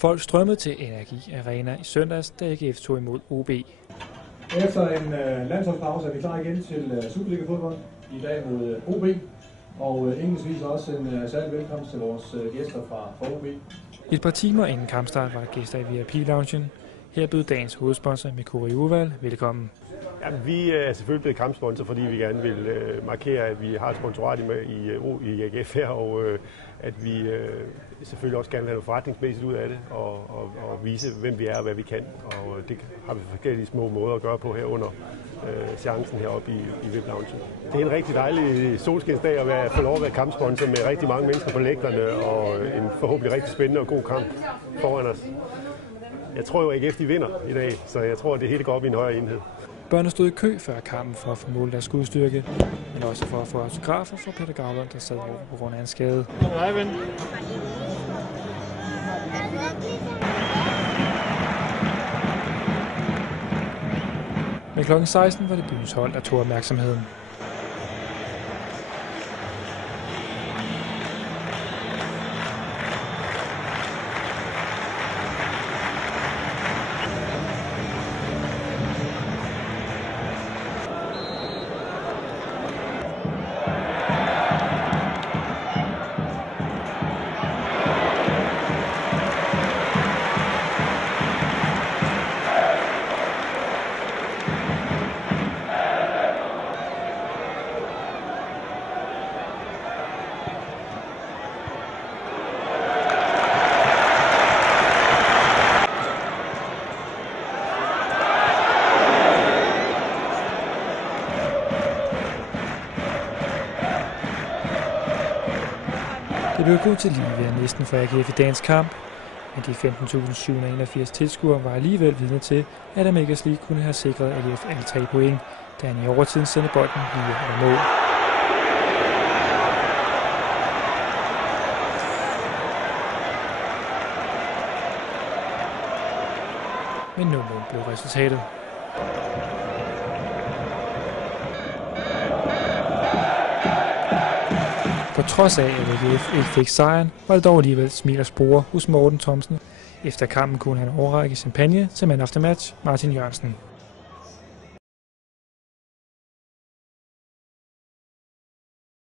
Folk strømmede til Energi Arena i søndags, da AGF tog imod OB. Efter en landsholdspause er vi klar igen til Superliga-fodbold i dag mod OB. Og indledningsvis også en særlig velkomst til vores gæster fra OB. Et par timer inden kampstart var gæster i VIP-loungen. Her bød dagens hovedsponsor Mikori Uval velkommen. Ja, vi er selvfølgelig blevet kampsponsor, fordi vi gerne vil markere, at vi har et sponsorat i AGF her, og at vi selvfølgelig også gerne vil have noget forretningsmæssigt ud af det, og vise, hvem vi er og hvad vi kan. Og det har vi forskellige små måder at gøre på her under chancen heroppe i VIP-loungen. Det er en rigtig dejlig solskinsdag at få lov at være kampsponsor med rigtig mange mennesker på lægterne, og en forhåbentlig rigtig spændende og god kamp foran os. Jeg tror jo, at AGF vinder i dag, så jeg tror, at det hele går op i en højere enhed. Børnene stod i kø før kampen for at få målt deres skudstyrke, men også for at få autografer fra Peter Gavlund, der sad over på grund af en skade. Hej, ven. Men kl. 16 var det byens hold, der tog opmærksomheden. Det blev gået til lige næsten for AGF i dagens kamp, men de 15.781 tilskuere var alligevel vidne til, at Amerikas League kunne have sikret AGF alle 3 point, da han i overtiden sendte bolden lige over mål. Men 0-0 blev resultatet. På trods af, at AGF ikke fik sejren, var det dog alligevel smil og spore hos Morten Thomsen. Efter kampen kunne han overrække champagne til man of the match Martin Jørgensen.